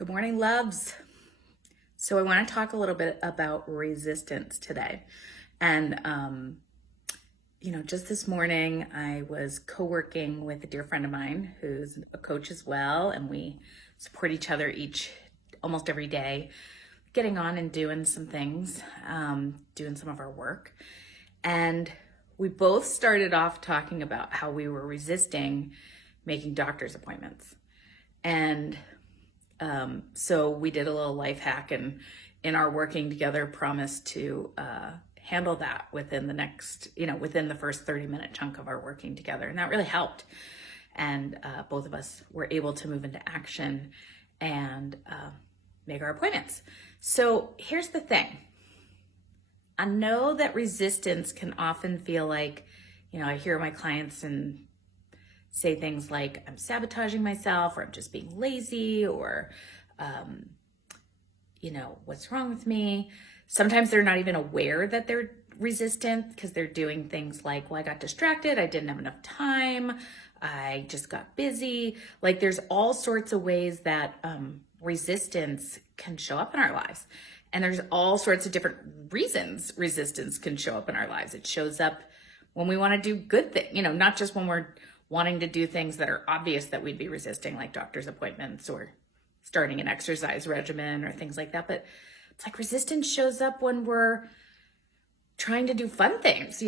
Good morning, loves. So I want to talk a little bit about resistance today. And, just this morning I was co-working with a dear friend of mine who's a coach as well. And we support each other almost every day, getting on and doing some things, doing some of our work. And we both started off talking about how we were resisting making doctor's appointments. And so we did a little life hack, and in our working together promised to handle that within the first 30-minute chunk of our working together. And that really helped. And both of us were able to move into action and make our appointments. So here's the thing. I know that resistance can often feel like, I hear my clients and say things like, I'm sabotaging myself, or I'm just being lazy, or, what's wrong with me? Sometimes they're not even aware that they're resistant because they're doing things like, well, I got distracted, I didn't have enough time, I just got busy. Like there's all sorts of ways that resistance can show up in our lives. And there's all sorts of different reasons resistance can show up in our lives. It shows up when we want to do good things, not just when we're wanting to do things that are obvious that we'd be resisting, like doctor's appointments or starting an exercise regimen or things like that. But it's like resistance shows up when we're trying to do fun things,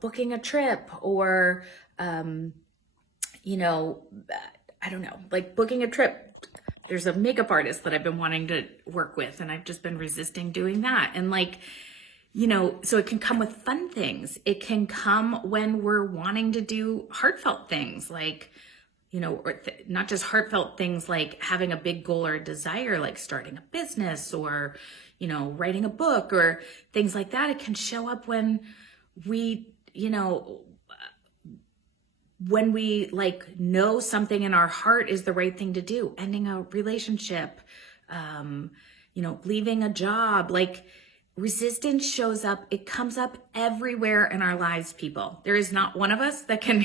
booking a trip, or, I don't know, like booking a trip. There's a makeup artist that I've been wanting to work with, and I've just been resisting doing that. And so it can come with fun things. It can come when we're wanting to do heartfelt things, like, not just heartfelt things like having a big goal or a desire, like starting a business or, writing a book or things like that. It can show up when we, know something in our heart is the right thing to do, ending a relationship, leaving a job. Like resistance shows up, it comes up everywhere in our lives, people. There is not one of us that can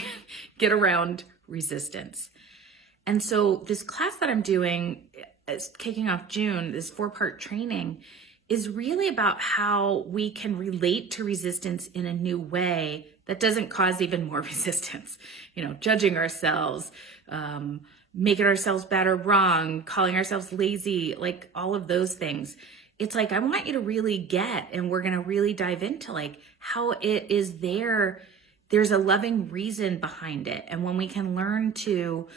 get around resistance. And so this class that I'm doing, is kicking off June, this 4-part training, is really about how we can relate to resistance in a new way that doesn't cause even more resistance. Judging ourselves, making ourselves bad or wrong, calling ourselves lazy, like all of those things. It's like, I want you to really get, and we're going to really dive into like how it is there's a loving reason behind it. And when we can learn to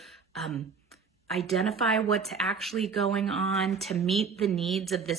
identify what's actually going on to meet the needs of this